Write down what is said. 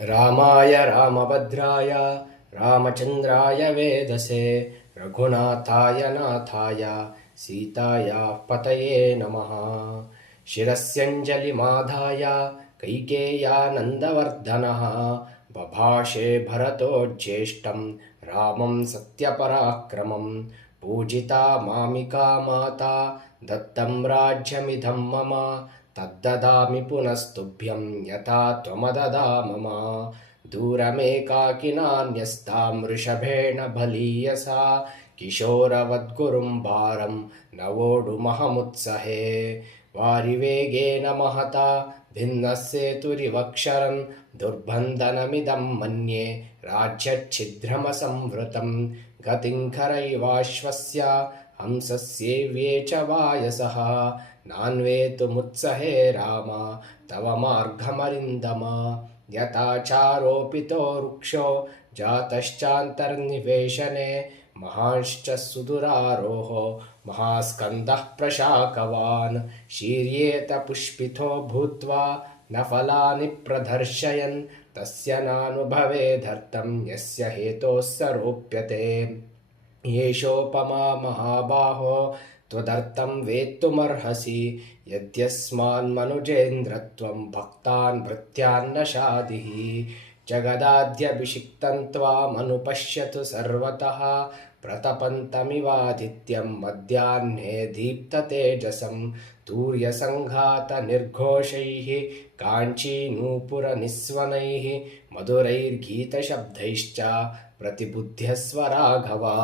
रामाय रामभद्राय रामचन्द्राय वेदसे रघुनाथाय नाथाय सीतायाः पतये नमः। शिरस्यञ्जलिमाधाय कैकेय्यानन्दवर्धनः बभाषे भरतो ज्येष्ठं रामं सत्यपराक्रमं। पूजिता मामिका माता दत्तं राज्यमिदं मम तद्ददामि पुनस्तुभ्यं यथा त्वमददा मम। दूरमेकाकिनान्यस्तां वृषभेण बलीयसा किशोरवद्गुरुं भारं न वोढुमहमुत्सहे। वारिवेगेन महता भिन्नस्सेतुरिवक्षरं दुर्बन्धनमिदं मन्ये राज्यच्छिद्रमसंवृतं। गतिं करैवाश्वस्य हंसस्येव्ये च वायसः नान्वेतुमुत्सहे राम तव मार्गमरिन्दम। यथाचारोपितो वृक्षो जातश्चान्तर्निवेशने महांश्च सुदुरारोहो महास्कन्दः प्रशाकवान्। शीर्येत पुष्पितो भूत्वा न फलानि प्रदर्शयन् तस्य नानुभवेदर्थं यस्य हेतोः स रोप्यते। येषोपमा महाबाहो त्वदर्थं वेत्तुमर्हसि यद्यस्मान्मनुजेन्द्रत्वं भक्तान् भृत्यान्न शाधिः। जगदाद्यभिषिक्तं त्वामनुपश्यतु सर्वतः प्रतपन्तमिवादित्यं मध्याह्ने दीप्ततेजसं। तूर्यसङ्घातनिर्घोषैः काञ्चीनूपुरनिस्वनैः मधुरैर्गीतशब्दैश्च प्रतिबुध्यस्व राघवा।